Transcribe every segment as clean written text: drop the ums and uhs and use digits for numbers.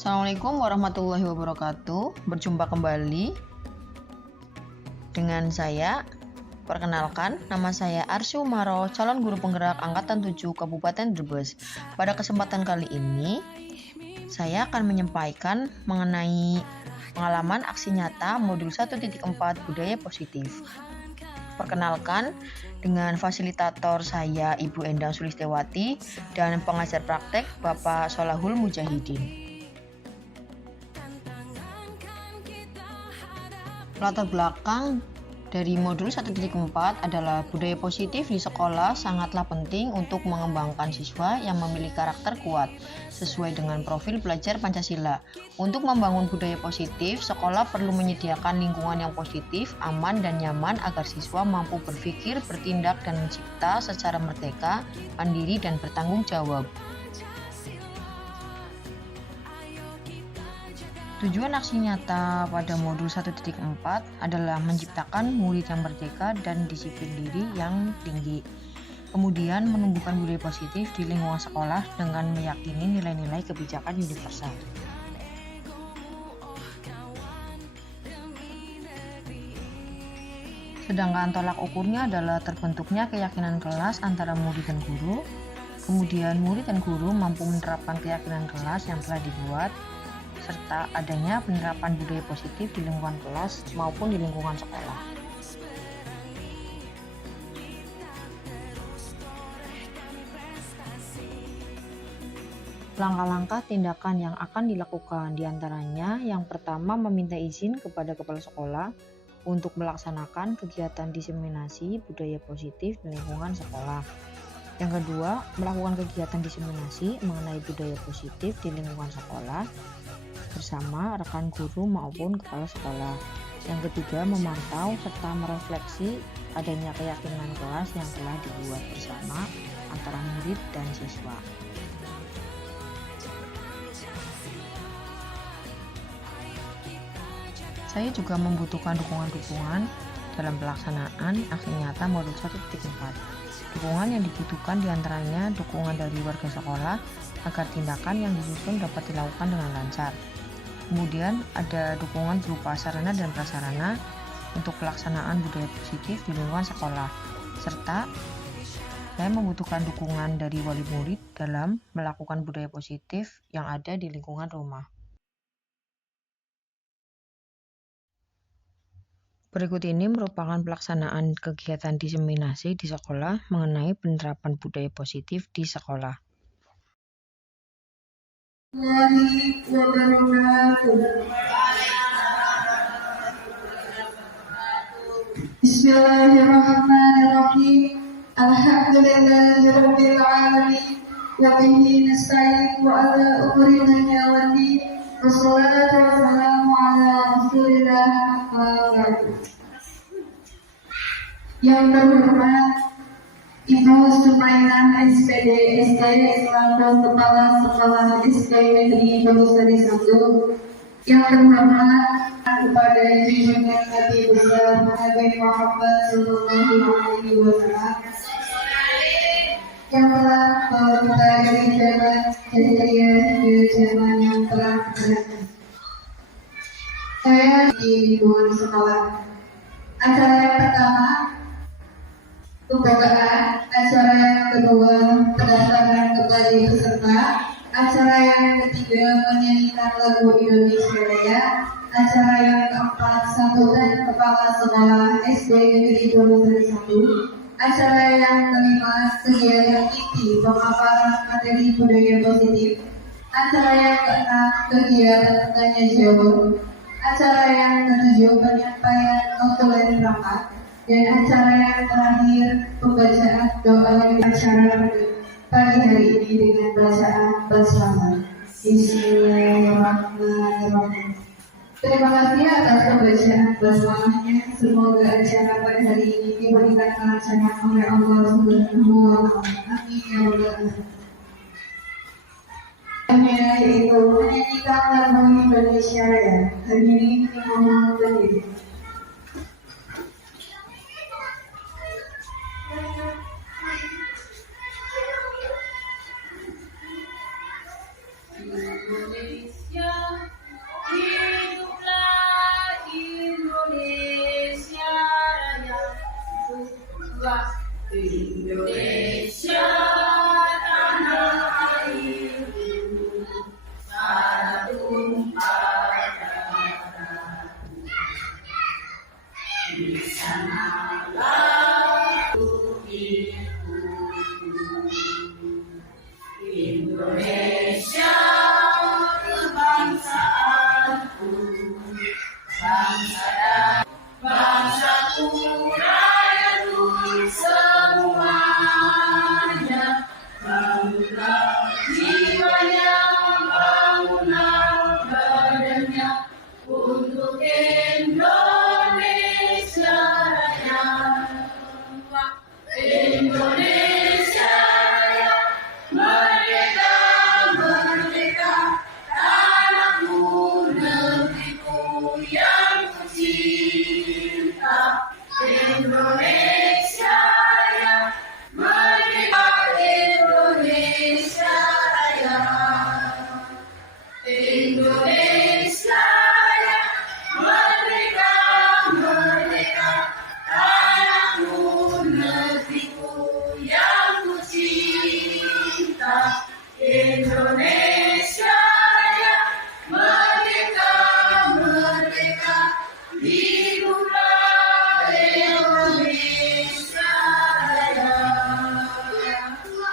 Assalamualaikum warahmatullahi wabarakatuh. Berjumpa kembali dengan saya. Perkenalkan, nama saya Arsy Umaro, calon guru penggerak Angkatan 7 Kabupaten Brebes. Pada kesempatan kali ini, saya akan menyampaikan mengenai pengalaman aksi nyata modul 1.4 budaya positif. Perkenalkan, dengan fasilitator saya Ibu Endang Sulistewati dan pengajar praktek Bapak Sholahul Mujahidin. Latar belakang dari modul 1.4 adalah budaya positif di sekolah sangatlah penting untuk mengembangkan siswa yang memiliki karakter kuat sesuai dengan profil belajar Pancasila. Untuk membangun budaya positif, sekolah perlu menyediakan lingkungan yang positif, aman, dan nyaman agar siswa mampu berpikir, bertindak, dan mencipta secara merdeka, mandiri, dan bertanggung jawab. Tujuan aksi nyata pada modul 1.4 adalah menciptakan murid yang merdeka dan disiplin diri yang tinggi. Kemudian menumbuhkan budaya positif di lingkungan sekolah dengan meyakini nilai-nilai kebijakan universal. Sedangkan tolak ukurnya adalah terbentuknya keyakinan kelas antara murid dan guru. Kemudian murid dan guru mampu menerapkan keyakinan kelas yang telah dibuat, serta adanya penerapan budaya positif di lingkungan kelas maupun di lingkungan sekolah. Langkah-langkah tindakan yang akan dilakukan diantaranya yang pertama meminta izin kepada kepala sekolah untuk melaksanakan kegiatan diseminasi budaya positif di lingkungan sekolah. Yang kedua, melakukan kegiatan diseminasi mengenai budaya positif di lingkungan sekolah bersama rekan guru maupun kepala sekolah. Yang ketiga, memantau serta merefleksi adanya keyakinan kelas yang telah dibuat bersama antara murid dan siswa. Saya juga membutuhkan dukungan dalam pelaksanaan aksi nyata modul 1.4. Dukungan yang dibutuhkan diantaranya dukungan dari warga sekolah agar tindakan yang disusun dapat dilakukan dengan lancar. Kemudian ada dukungan berupa sarana dan prasarana untuk pelaksanaan budaya positif di lingkungan sekolah, serta saya membutuhkan dukungan dari wali murid dalam melakukan budaya positif yang ada di lingkungan rumah. Berikut ini merupakan pelaksanaan kegiatan diseminasi di sekolah mengenai penerapan budaya positif di sekolah. Bismillahirrahmanirrahim. Alhamdulillahirabbil alamin. Wa bihi nasta'in wa ala umuri dunya wad din. Wassalatu wassalamu ala Rasulillah. Yang terhormat Ibu Sumainan SPD SD selaku Kepala Sekolah SD Negeri Brebes 1. Yang terhormat kepada junjungan Nabi besar Nabi Muhammad Sallallahu Alaihi Wasallam yang telah membawa kita dari zaman jahiliyah ke zaman yang telah berada. Saya di lingkungan sekolah. Acara yang pertama pembukaan, acara yang kedua pendaftaran kembali peserta, acara yang ketiga menyanyikan lagu Indonesia Raya, acara yang keempat sambutan kepala sekolah SD Negeri Brebes 1, acara yang kelima kegiatan inti pemaparan materi budaya positif, acara yang keenam kegiatan tanya jawab, acara yang ketujuh penyampaian notulen rapat, dan acara yang terakhir pembacaan doa di acara pagi hari ini dengan bacaan basmalah. Bismillahirrahmanirrahim. Terima kasih atas pembacaan basmalahnya. Semoga acara pada hari ini diberikan kelancaran oleh Allah Subhanahu wa Ta'ala. Amin ya rabbal alamin. Yaitu menyanyikan lagu Indonesia Raya. Hari ini kita mau berdiri. Indonesia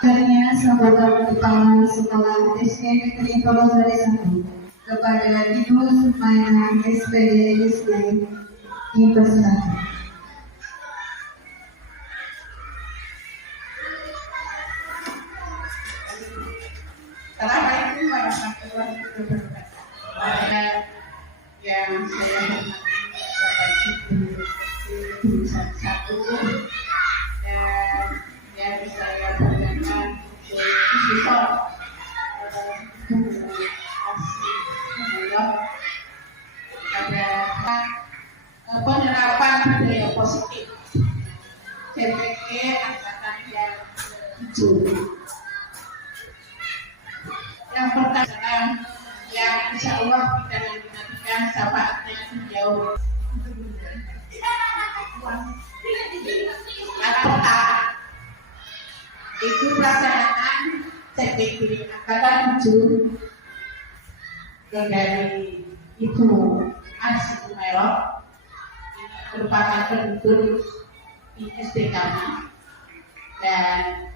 Akhirnya sambutan kepala sekolah SD Negeri Polosari 1 kepada Ibu Sumaina SPD Islam dipersilakan. Assalamualaikum warahmatullahi wabarakatuh. Yang saya hormati Bapak Ibu satu dan yang saya banggakan siswa pada penerapan budaya positif CPK angkatan yang 7. Yang pertama yang insya Allah kita nantikan syafaatnya sejauh apakah itu pelaksanaan CPK angkatan 7 dari Ibu Arsy Kumairot merupakan penutur di SD kami dan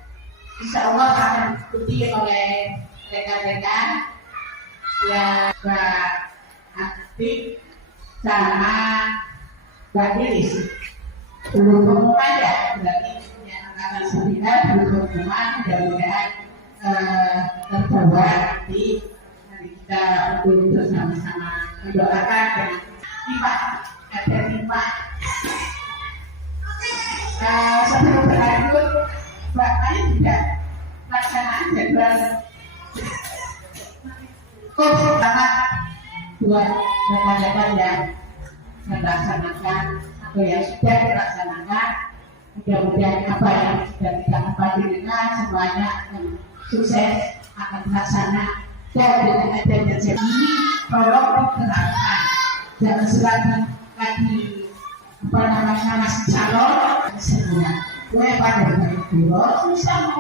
insya Allah akan diikuti oleh rekan-rekan yang aktif sama Mbak Iris. Belum pengumuman ya, berarti yang angkatan 9 belum pengumuman, mudah-mudahan terbawa nanti kita untuk bersama-sama mendoakan dan ada 5. Sebelum berlanjut, Mbak Ani juga pelaksanaan jadwal sangat buat rekan-rekan yang melaksanakan atau yang sudah dilaksanakan. Mudah-mudahan apa yang sudah kita dengar semuanya sukses akan terlaksana dan dengan adanya ini tolong diterapkan. Jangan selagi lagi masih calon semua. Gue pada dulu susah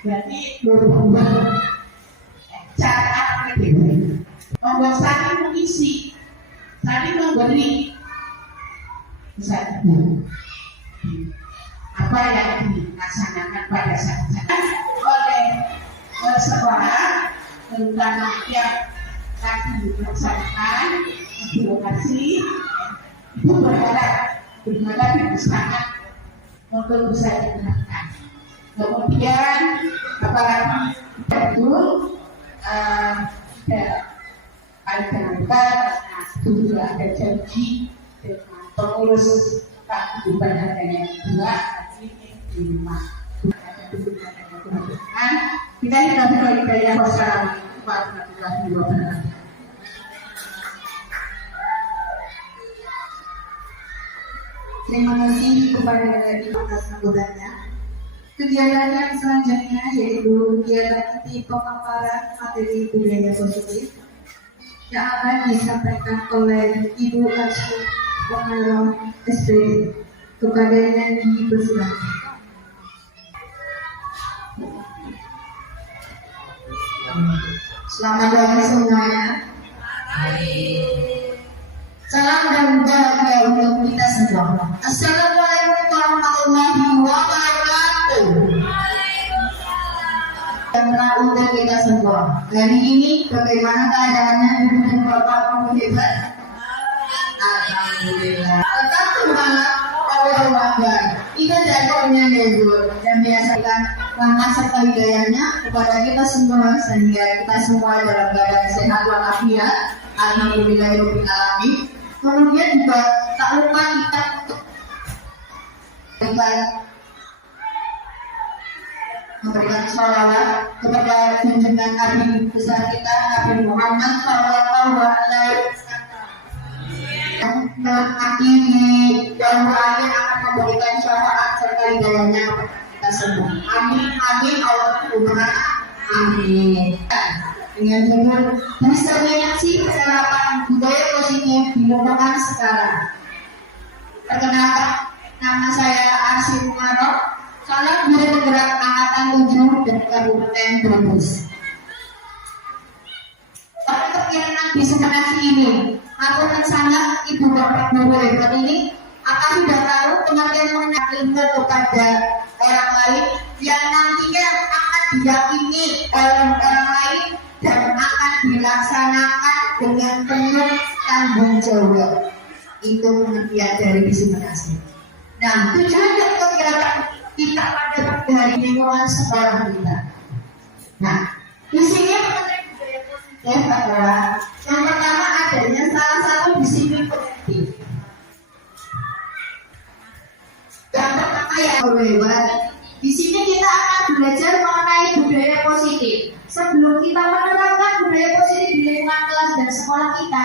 berarti berubah cara ini membuat saling mengisi, saling memberi bisa apa yang dilaksanakan pada saat oleh sekolah terutama yang lagi dilaksanakan. Terima kasih. Ibu berharap dan sangat untuk bisa digunakan. Kemudian apalagi itu ada itu juga ada janji dengan pengurus Pak Gubernur yang 2 di rumah. Kita tidak bisa dikaya wassalamualaikum warahmatullahi wabarakatuh. Terima kasih kepada Ibu atas sambutannya. Kegiatan yang selanjutnya yaitu kegiatan inti pemaparan materi budaya positif yang akan disampaikan oleh Ibu Arsy Kumairot SPD. Kepadanya dipersilakan. Selamat datang semuanya. Salam dan bahagia untuk kita semua. Assalamualaikum warahmatullahi wabarakatuh. Dan untuk kita semua. Hari ini bagaimana keadaannya Ibu dan Bapak Ibu hebat? Tetap semangat oleh warga. Itu jagoannya Ibu dan biasakan rahmat serta hidayahnya kepada kita semua sehingga kita semua dalam keadaan sehat walafiat. Alhamdulillahirabbil alamin. Kemudian juga tak lupa kita memberikan sholawat kepada junjungan Nabi besar kita Nabi Muhammad Sallallahu Alaihi Wasallam. Nanti di dalam akhir akan memberikan syafaat serta hidayahnya kepada kita semua. Amin amin Allahumma amin. Dengan judul Diseminasi Penerapan Budaya Positif di Lingkungan Sekarang. Perkenalkan, nama saya Arsi Mumarok, salah guru penggerak angkatan 7 dari Kabupaten Brebes. Pada kegiatan diseminasi ini, aku sangat Ibu Bapak Guru hebat ini akan sudah tahu pengertian mengenai ilmu kepada orang lain yang nantinya akan diyakini oleh orang lain dan akan dilaksanakan dengan penuh tanggung jawab. Itu pengertian dari diseminasi. Nah, tujuan dan kegiatan kita pada hari lingkungan sekolah kita. Nah, di sini budaya bahwa yang pertama adanya salah satu disiplin positif. Yang pertama yang berhebat. Di sini kita akan belajar mengenai budaya positif. Sebelum kita menerapkan budaya positif di lingkungan kelas dan sekolah kita,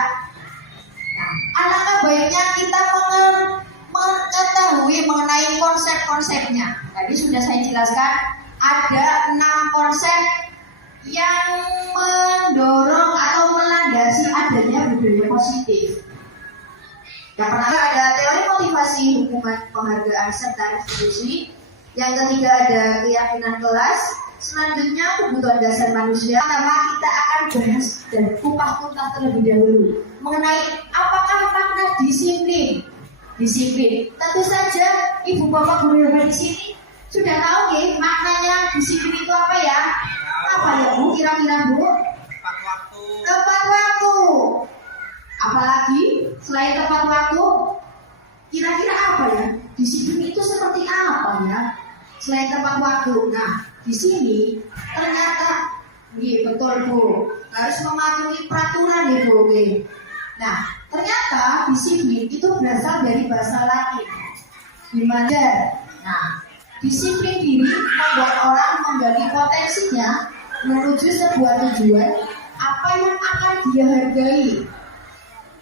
alangkah baiknya kita mengetahui mengenai konsep-konsepnya. Tadi sudah saya jelaskan ada 6 konsep yang mendorong atau melandasi adanya budaya positif. Yang pertama ada teori motivasi, hukuman, penghargaan serta restitusi. Yang ketiga ada keyakinan kelas. Selanjutnya kebutuhan dasar manusia. Pertama kita akan bahas dan kupas tuntas terlebih dahulu mengenai apakah makna disiplin. Disiplin. Tentu saja Ibu Bapak Guru yang di sini sudah tahu nih maknanya disiplin itu apa ya? Apa ya Bu? Kira-kira Bu? Tepat waktu. Tepat waktu. Apalagi selain tepat waktu, kira-kira apa ya? Disiplin itu seperti apa ya? Selain tepat waktu. Nah, di sini ternyata, betul Bu, harus mematuhi peraturan ya Bu. Nah, ternyata disiplin itu berasal dari bahasa Latin. Dimana? Nah, disiplin diri membuat orang menggali potensinya menuju sebuah tujuan apa yang akan dia hargai.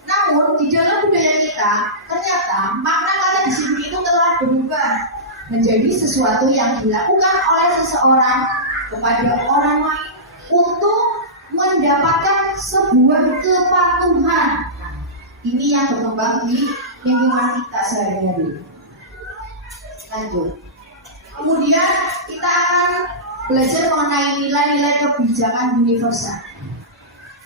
Namun di dalam budaya kita ternyata makna kata disiplin itu telah berubah menjadi sesuatu yang dilakukan oleh seseorang kepada orang lain untuk mendapatkan sebuah kepatuhan. Ini yang berkembang di lingkungan kita sehari-hari. Lanjut. Kemudian kita akan belajar mengenai nilai-nilai kebijakan universal.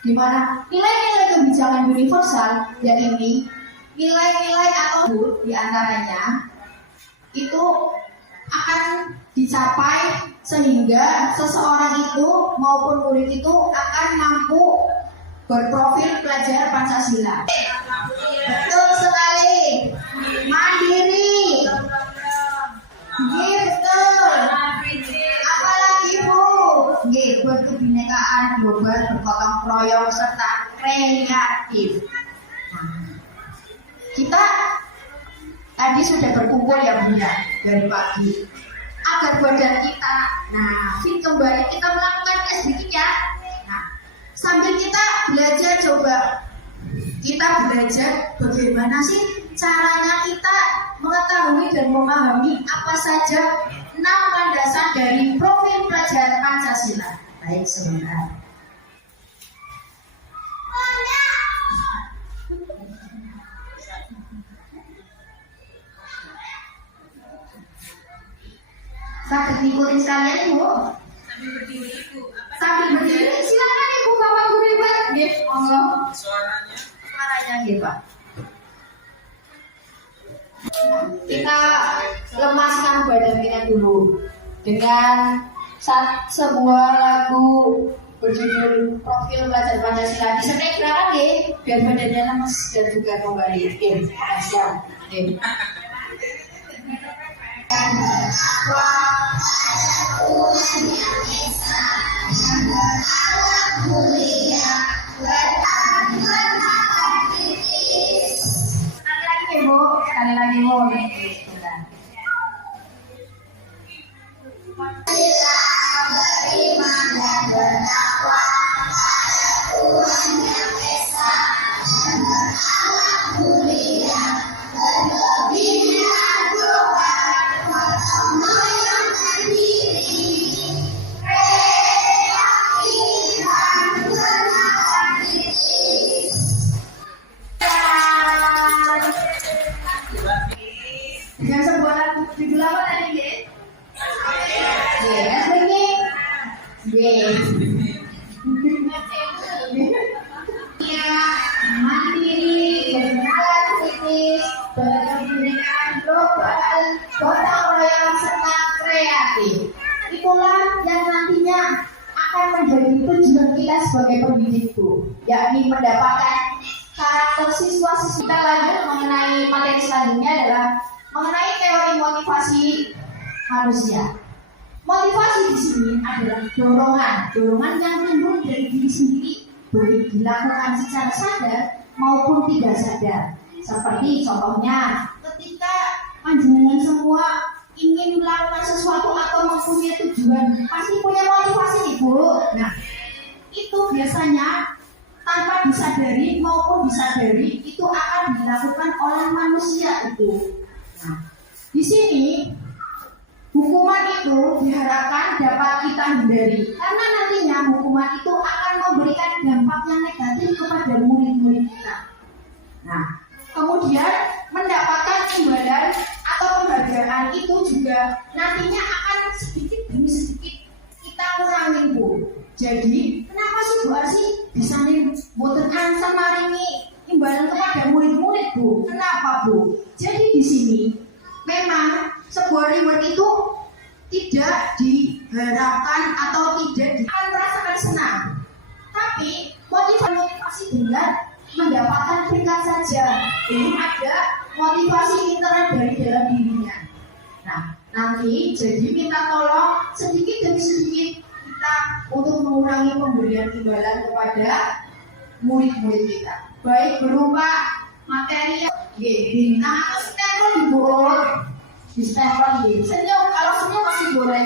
Di mana nilai-nilai kebijakan universal yakni nilai-nilai atau diantaranya itu akan dicapai sehingga seseorang itu maupun murid itu akan mampu berprofil pelajar Pancasila. Betul sekali. Mandiri. Betul. Apalagi Bu? Berkebinekaan global, bergotong royong serta kreatif. Kita tadi sudah berkumpul ya Bu ya dari pagi agar badan kita fit kembali, kita melakukan SBQ-nya. Nah, sambil kita belajar, coba kita belajar bagaimana sih caranya kita mengetahui dan memahami apa saja 6 landasan dari profil pelajar Pancasila. Baik, sebentar. Sambil diikutin sekalian Ibu. Sambil berdiri Ibu. Sambil berdiri, silakan Ibu Bapak Guru Hebat. Nggih, monggo. Suaranya. Suaranya nggih, Pak. Kita lemaskan badan kita dulu dengan sebuah lagu berjudul Profil Belajar Pancasila. Disertai gerakan deh, biar badannya lemes dan juga kembali. Oke, siap. Oke. Sekali lagi Bu. Yang sebuah judul apa tadi, Ge? Mandiri, berkenalan kritis, berkebinekaan global, gotong royong serta kreatif. Itulah yang nantinya akan menjadi tujuan kita sebagai pendidik, Bu, yakni mendapatkan karakter siswa-siswi. Kita lanjut mengenai materi selanjutnya adalah mengenai teori motivasi manusia. Motivasi di sini adalah dorongan yang timbul dari diri sendiri, baik dilakukan secara sadar maupun tidak sadar. Seperti contohnya, ketika panjenengan semua ingin melakukan sesuatu atau mempunyai tujuan, pasti punya motivasi nih, Bu. Nah, itu biasanya tanpa disadari maupun disadari itu akan dilakukan oleh manusia itu. Nah, di sini hukuman itu diharapkan dapat kita hindari karena nantinya hukuman itu akan memberikan dampak yang negatif kepada murid-murid kita. Nah, kemudian mendapatkan imbalan atau penghargaan itu juga nantinya akan sedikit demi sedikit kita kurangi, Bu. Jadi, kenapa sih Bu Arsi bisa mboten ansem maringi imbalan kepada murid-murid, Bu? Kenapa, Bu? Jadi di sini memang sebuah reward itu tidak diharapkan atau tidak akan merasakan senang, tapi motivasi dengan mendapatkan peringkat saja, belum ada motivasi internal dari dalam dirinya. Nah, nanti jadi minta tolong sedikit demi sedikit kita untuk mengurangi pemberian imbalan kepada murid-murid kita, baik berupa materi, bintang atau stempel di board, di stempel, senyum. Kalau senyum masih boleh,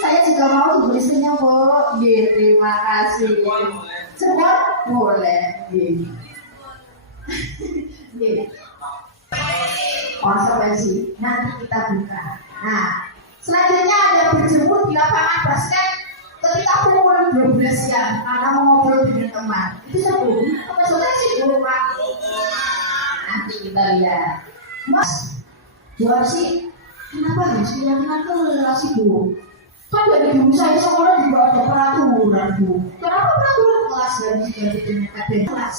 saya juga mau diberi senyum, Bu. Terima kasih. Senyum boleh, konsekuensi nanti kita buka. Nah, selanjutnya ada berjemur di lapangan basket ketika pukul 12 siang karena mau ngobrol dengan teman. Itu seru. Konsekuensi Bu, Pak. Nanti kita lihat. Mas, Bu Arsi, kenapa harus keyakinan ke relasi, Bu? Kan dari dulu saya sekolah juga ada peraturan, Bu. Kenapa peraturan kelas dan juga kelas?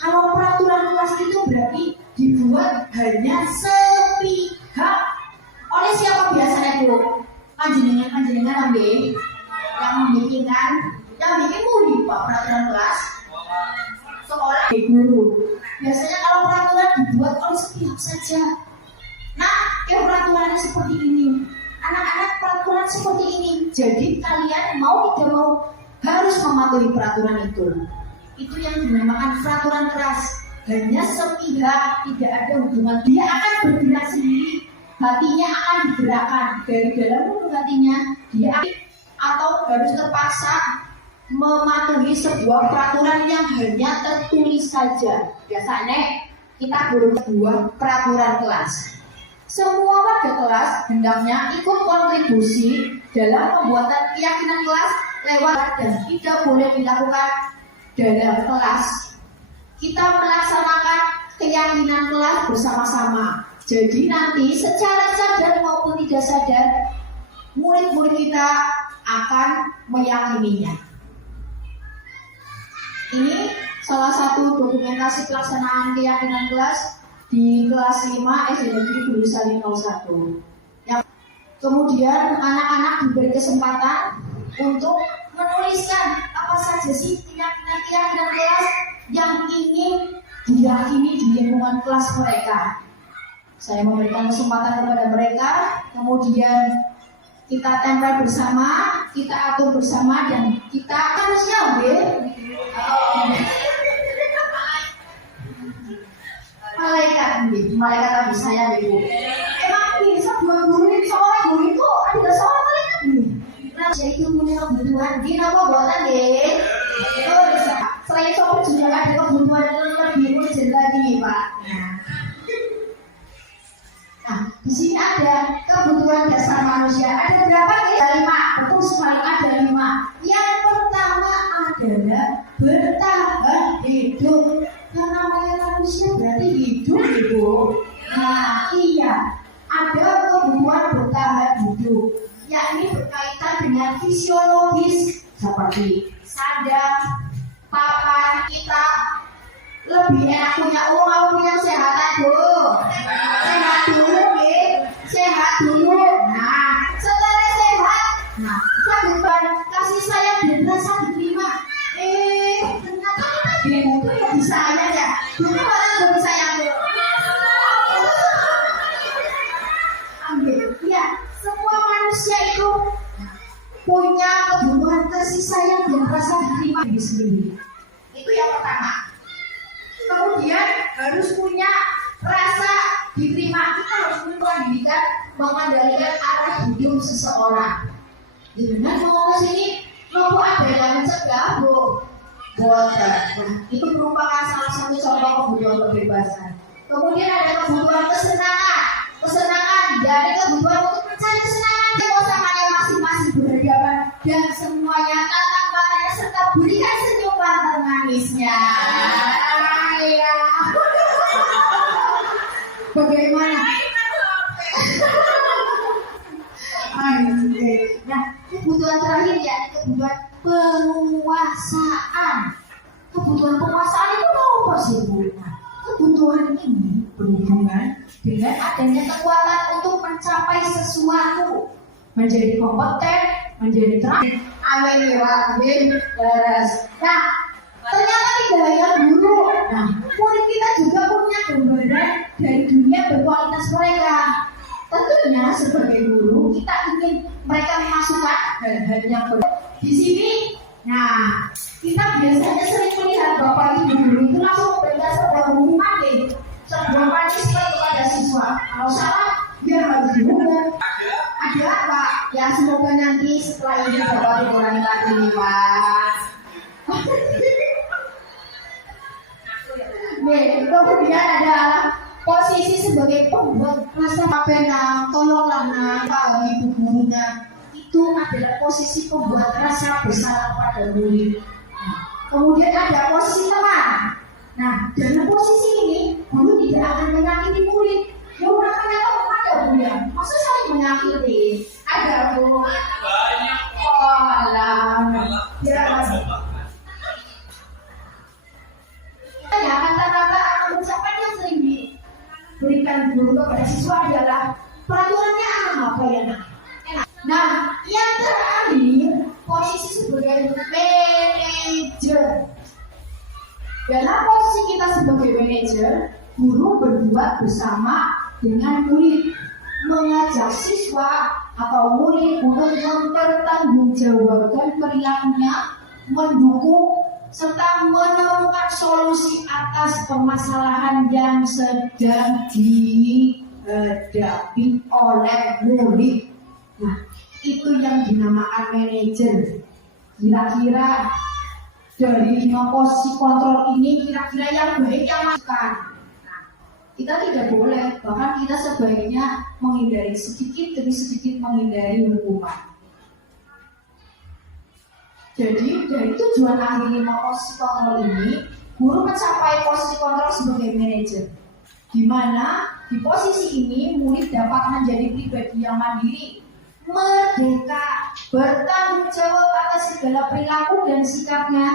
Kalau peraturan kelas itu berarti dibuat hanya sepihak. Oleh siapa biasanya, Bu? Panjenengan ambil yang bikin murid, Pak, peraturan kelas. Sekolah guru. Biasanya kalau peraturan dibuat oleh sepihak saja. Nah, peraturannya seperti ini. Anak-anak peraturan seperti ini. Jadi kalian mau tidak mau harus mematuhi peraturan itu. Itu yang dinamakan peraturan keras. Hanya sepihak, tidak ada hubungan. Dia akan bergerak sendiri. Hatinya akan digerakkan dari dalam lubuk hatinya. Dia atau harus terpaksa mematuhi sebuah peraturan yang hanya tertulis saja. Biasanya kita belum sebuah peraturan kelas. Semua warga kelas hendaknya ikut kontribusi dalam pembuatan keyakinan kelas lewat dan tidak boleh dilakukan dalam kelas. Kita melaksanakan keyakinan kelas bersama-sama. Jadi nanti secara sadar maupun tidak sadar murid-murid kita akan meyakininya. Ini salah satu dokumentasi pelaksanaan keyakinan kelas di kelas 5 SD Negeri Guru Salim 01. Yang kemudian anak-anak diberi kesempatan untuk menuliskan apa saja sih keyakinan kelas yang ingin diyakini di lingkungan kelas mereka. Saya memberikan kesempatan kepada mereka, kemudian kita tempel bersama, kita atur bersama, dan kita harusnya malaikat Nabi saya ibu. Emang bisa dua guru ini seorang guru itu ada seorang malaikat ini. Nah, jadi punya kebutuhan di nama buatan deh. Itu bisa. Selain sopir juga ada kebutuhan lebih urgent lagi Pak. Nah, di sini ada kebutuhan dasar manusia. Ada berapa nih? Ada 5. Betul sekali ada 5. Yang pertama adalah bertahan hidup. Yang namanya manusia berarti hidup, Ibu. Nah, iya. Ada kebutuhan bertahan hidup, yakni berkaitan dengan fisiologis seperti sandang, papan. Kita lebih enak punya uang atau punya kesehatan dulu. Sehat dulu, sehat dulu. Nah, setelah sehat, nah, kebutuhan kasih sayang dan rasa diterima. Ternyata kita itu ya disayang ya. Bukan malah beri sayang dulu. Ambil, ya. Semua manusia itu punya kebutuhan kasih sayang dan rasa diterima diri sendiri. Itu yang pertama. Kemudian harus punya rasa diterima. Kita harus punya pendidikan mengendalikan arah hidup seseorang. Dengan mau ke sini, mau ada yang mencegah, Bu. Nah, itu merupakan salah satu contoh kebutuhan kebebasan. Kemudian ada kebutuhan kesenangan. Kesenangan dari kebutuhan untuk mencari kesenangan di pasangannya masing-masing berhadapan dan semuanya tatap matanya serta berikan senyuman termanisnya. Ya. Bagaimana? Nah, kebutuhan terakhir ya, kebutuhan penguasaan. Kebutuhan penguasaan itu apa sih, Bu? Nah, kebutuhan ini berhubungan dengan adanya kekuatan untuk mencapai sesuatu, menjadi kompeten, menjadi terakhir. Amin ya, amin. Nah, ternyata tidak hanya guru. Nah, murid kita juga punya gambaran dari dunia berkualitas mereka. Tentunya sebagai guru kita ingin mereka memasukkan hal-hal yang baik di sini. Nah, kita biasanya sering melihat bapak ibu guru itu langsung memberikan sebuah hukuman nih, sebuah punishment kepada siswa. Kalau salah, dia harus dihukum. Ada apa? Ya semoga nanti setelah ini bapak dikurangi lagi nih Pak. Nih, kemudian ada posisi sebagai pembuat rasa pena, tolonglah nak, kalau ibu gurunya itu adalah posisi pembuat rasa bersalah pada murid. Kemudian ada posisi teman. Nah, dalam posisi ini guru tidak akan menyakiti murid. Guru namanya teman ada Bu ya. Masa saling menyakiti? Ada Bu. Banyak. Oh alam. Ya. Ya kata-kata ucapan yang sering diberikan guru kepada siswa adalah peraturannya apa ya nak? Nah, yang terakhir posisi sebagai manajer. Dalam posisi kita sebagai manajer, guru berbuat bersama dengan murid, mengajak siswa atau murid untuk mempertanggungjawabkan perilakunya, mendukung serta menemukan solusi atas permasalahan yang sedang dihadapi oleh murid. Nah, itu yang dinamakan manajer. Kira-kira dari 5 posisi kontrol ini kira-kira yang baik yang masukkan. Nah, kita tidak boleh, bahkan kita sebaiknya menghindari sedikit demi sedikit menghindari hukuman. Jadi dari tujuan akhir 5 posisi kontrol ini, guru mencapai posisi kontrol sebagai manajer, di mana di posisi ini murid dapat menjadi pribadi yang mandiri, merdeka, bertanggung jawab atas segala perilaku dan sikapnya,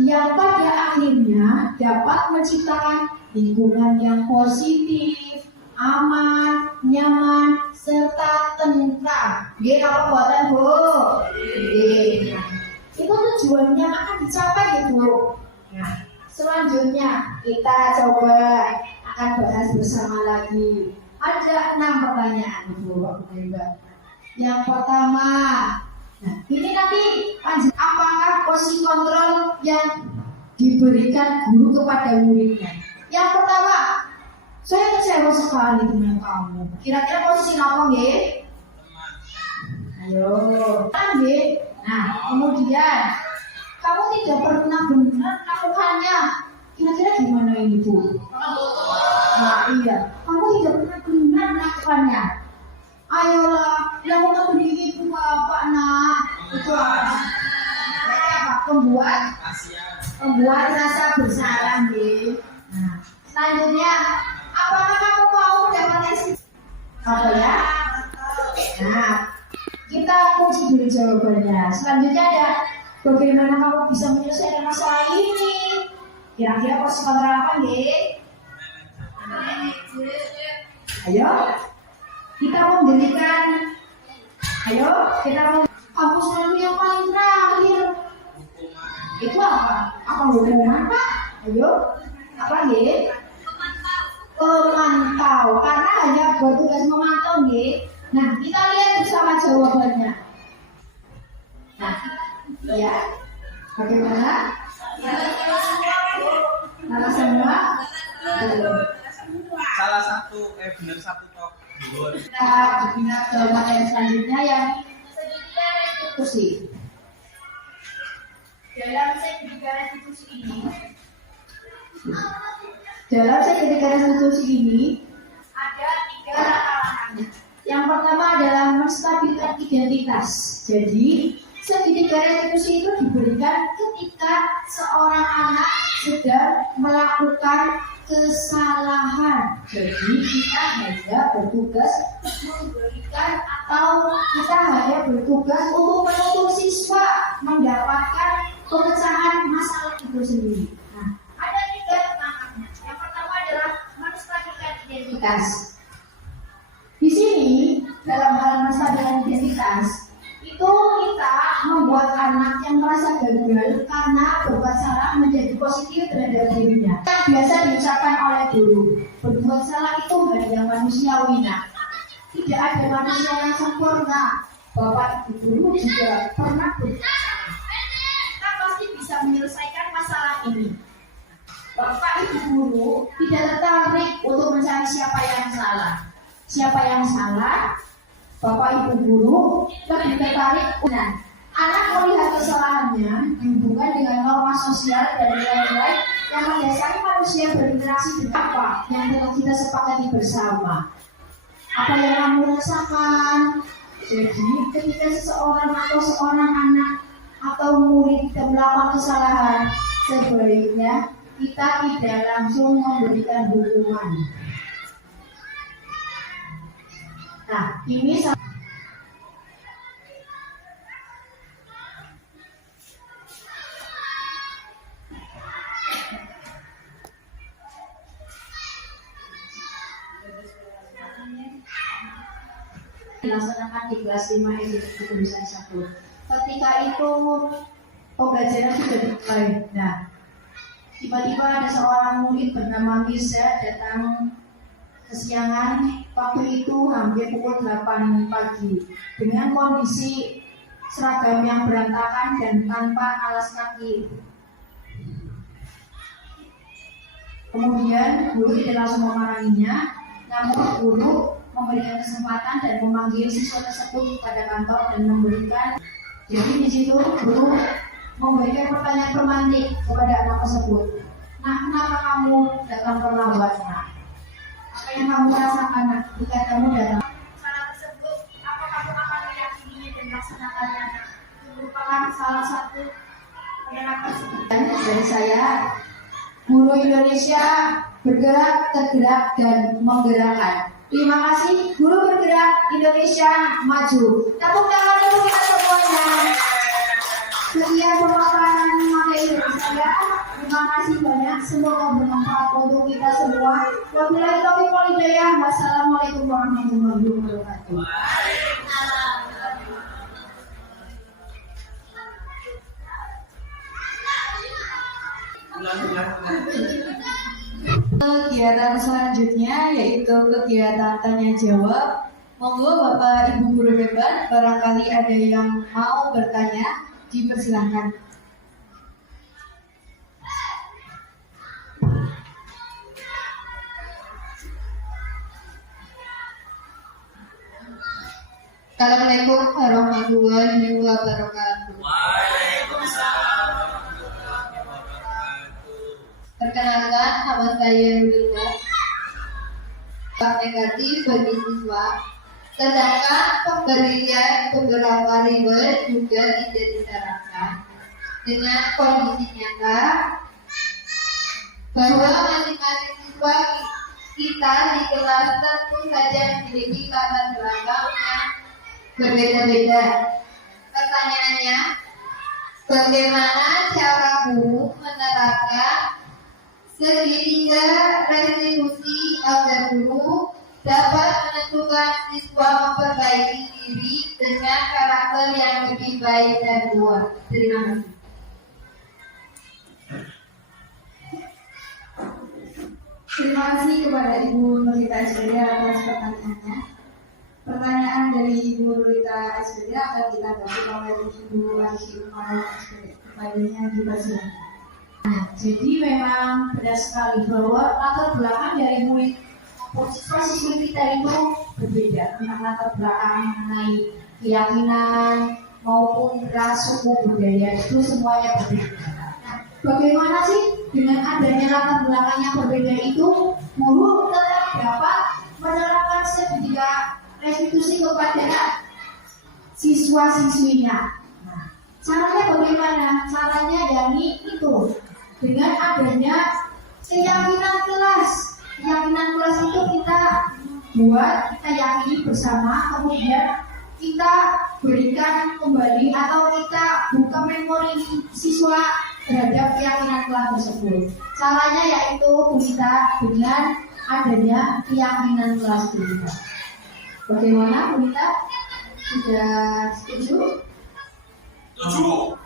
yang pada akhirnya dapat menciptakan lingkungan yang positif, aman, nyaman, serta tentram. Dia apa buatan Bu? itu tujuannya akan dicapai gitu. Nah, selanjutnya kita coba akan bahas bersama lagi. Ada 6 pertanyaan Ibu Bapak Mbak. Yang pertama, nah ini nanti apakah posisi kontrol yang diberikan guru kepada muridnya? Yang pertama, saya kecewa sekali dengan kamu. Kira-kira posisi apa nggih? Ayo, kan nggih. Nah, kemudian kamu tidak pernah benar melakukannya. Kira-kira gimana ini Bu? Nah iya, kamu tidak pernah benar melakukannya. Ayolah, lakukan begini Bu Bapak nak. Itu apa? Membuat rasa bersalah nggih. Nah, selanjutnya, apakah kamu mau mendapat apa ya? Nah, kita kunci dulu jawabannya. Selanjutnya ada bagaimana kamu bisa menyelesaikan masalah ini? Kira-kira posisi kontrol apa nggih? Ayo, kita memberikan. Ayo, kita mau. Aku selalu yang paling terakhir. Itu apa? Apa hukuman Pak? Ayo, apa nggih? Pemantau, karena hanya bertugas memantau nggih. Nah, kita lihat bersama jawabannya. Nah, ya, bagaimana? Salah semua? Salah satu, benar satu toh. Kita bina jawaban yang selanjutnya yang restitusi. Dalam segitiga restitusi ini ada 3 rangkaian. Yang pertama adalah menstabilkan identitas. Jadi segitiga restitusi itu diberikan ketika seorang anak sedang melakukan kesalahan. Jadi kita hanya bertugas memberikan atau kita hanya bertugas untuk menuntut siswa mendapatkan pemecahan masalah itu sendiri. Nah, ada 3 langkahnya. Yang pertama adalah menstabilkan identitas. Di sini dalam hal menstabilkan identitas itu kita membuat anak yang merasa gagal karena berbuat salah menjadi positif terhadap dirinya. Yang biasa diucapkan oleh guru, berbuat salah itu hanya manusiawi nak. Tidak ada manusia yang sempurna. Bapak Ibu guru juga pernah berbuat salah. Kita pasti bisa menyelesaikan masalah ini. Bapak Ibu guru tidak tertarik untuk mencari siapa yang salah. Siapa yang salah? Bapak Ibu guru lebih tertarik dengan anak melihat kesalahannya dihubungkan dengan norma sosial dan nilai-nilai yang mendasari manusia berinteraksi dengan apa yang telah kita sepakati bersama. Apa yang kamu rasakan? Jadi ketika seseorang atau seorang anak atau murid tidak melakukan kesalahan, sebaiknya kita tidak langsung memberikan hukuman. Nah, ini dilaksanakan di kelas 5 SD Tulisan 1. Ketika itu pembelajaran sudah dimulai. Nah, tiba-tiba ada seorang murid bernama Mirza datang kesiangan. Waktu itu hampir pukul 8 pagi dengan kondisi seragam yang berantakan dan tanpa alas kaki. Kemudian guru tidak langsung memarahinya, namun guru memberikan kesempatan dan memanggil siswa tersebut kepada kantor dan memberikan. Jadi di situ guru memberikan pertanyaan pemantik kepada anak tersebut. Nah, kenapa kamu datang terlambat? Nah, apa yang kamu rasakan ketika kamu datang? Salah tersebut, apa kamu akan meyakininya dan melaksanakannya? Itu merupakan salah satu penerapan dari saya. Guru Indonesia bergerak, tergerak, dan menggerakkan. Terima kasih, Guru Bergerak Indonesia Maju. Tepuk tangan dulu kita semuanya. Sekian pemaparan materi dari saya. Terima kasih banyak. Semoga bermanfaat untuk kita semua. Wabillahi taufiq wal hidayah. Wassalamualaikum warahmatullahi wabarakatuh. Kegiatan selanjutnya yaitu kegiatan tanya jawab. Monggo Bapak Ibu guru hebat, barangkali ada yang mau bertanya, dipersilahkan. Assalamualaikum warahmatullahi wabarakatuh. Waalaikumsalam warahmatullahi wabarakatuh. Perkenalkan, nama saya Rulina. Dampak negatif bagi siswa, sedangkan pemberian beberapa reward juga tidak disarankan. Dengan kondisi nyata bahwa masing-masing siswa kita di kelas tentu saja memiliki latar belakang yang berbeda-beda. Pertanyaannya, bagaimana cara guru menerapkan segitiga retribusi agar guru dapat menentukan siswa memperbaiki diri dengan karakter yang lebih baik dan kuat? Terima kasih. Terima kasih kepada Ibu Nurita SPD atas pertanyaannya. Pertanyaan dari Ibu Nurita SPD akan ditanggapi oleh Ibu Arsy Umar SPD. Kepadanya dipersilakan. Nah, jadi memang benar sekali bahwa latar belakang dari murid siswa-siswi kita itu berbeda, tentang latar belakang mengenai keyakinan maupun ras, suku, budaya itu semuanya berbeda. Nah, bagaimana sih dengan adanya latar belakang yang berbeda itu guru tetap dapat menerapkan segitiga restitusi kepada siswa-siswinya? Nah, caranya bagaimana? Caranya yakni itu dengan adanya keyakinan kelas. Keyakinan kelas itu kita buat, kita yakini bersama, kemudian kita berikan kembali atau kita buka memori siswa terhadap keyakinan kelas tersebut. Caranya yaitu kita dengan adanya keyakinan kelas kita. Bagaimana kita? Sudah setuju? Tujuh.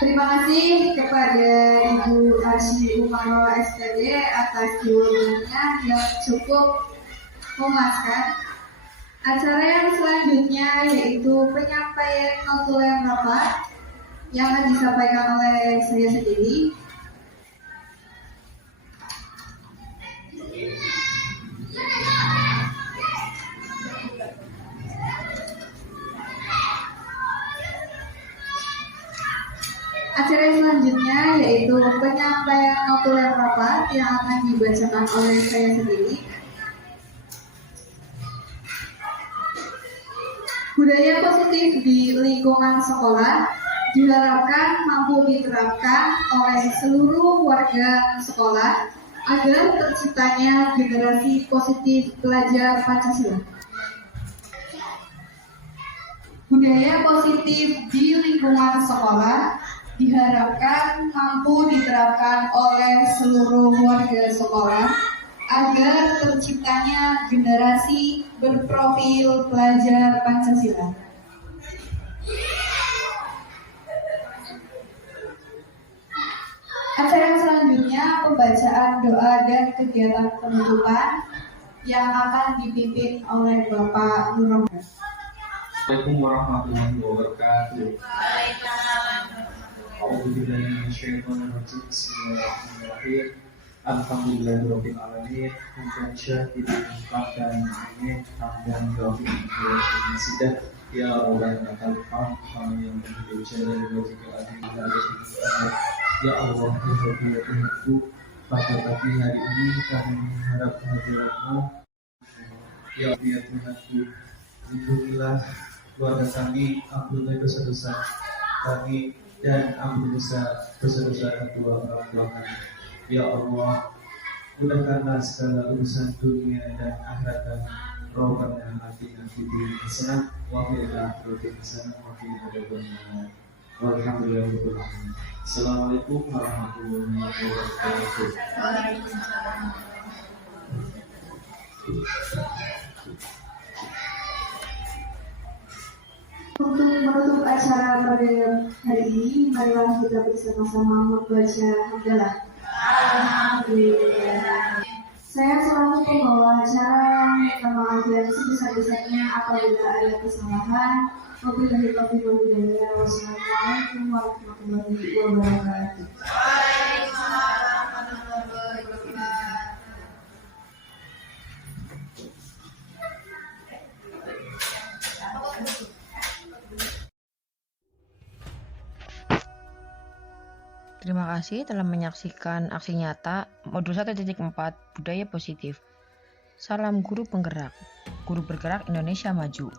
Terima kasih kepada Ibu Arsy Umar SPD atas jawabannya yang cukup memuaskan. Acara yang selanjutnya yaitu penyampaian notulen rapat yang akan disampaikan oleh saya sendiri. Acara selanjutnya yaitu penyampaian notulen rapat yang akan dibacakan oleh saya sendiri. Budaya positif di lingkungan sekolah diharapkan mampu diterapkan oleh seluruh warga sekolah agar terciptanya generasi positif pelajar Pancasila. Budaya positif di lingkungan sekolah diharapkan mampu diterapkan oleh seluruh warga sekolah agar terciptanya generasi berprofil pelajar Pancasila. Acara selanjutnya pembacaan doa dan kegiatan penutupan yang akan dipimpin oleh Bapak Nur Rohman. Assalamualaikum warahmatullahi wabarakatuh. A'udzubillahi minasyaitonir rajim. Bismillahirrahmanirrahim. Alhamdulillahirabbil alamin. Hamdan syakirin dan amin. Hamdan ghafirin hasidah. Ya Rabbana lakal hamd yang berhubung jalal wajhika adil. Ya Allah, ya Rabbi, ya Tuhanku, pada pagi hari ini kami mengharap kehadiran-Mu. Ya Rabbi, ya Tuhanku, lindungilah keluarga kami, ampunilah dosa-dosa kami dan ampunilah dosa-dosa kedua orang tua kami. Ya Allah, mudahkanlah segala urusan dunia dan akhirat kami. Rabbana atina fid dunya hasanah wa fil akhirati hasanah wa qina adzabannar. Walhamdulillahirabbil alamin. Assalamualaikum warahmatullahi wabarakatuh. Untuk menutup acara pada hari ini, marilah kita bersama-sama membaca hamdalah. Alhamdulillah. Saya selalu membawa acara yang maafkan sebesar-besarnya apabila ada kesalahan. Wabillahi taufiq wal hidayah. Wassalamualaikum warahmatullahi wabarakatuh. Terima kasih telah menyaksikan aksi nyata modul 1.4 Budaya Positif. Salam guru penggerak, guru bergerak Indonesia maju.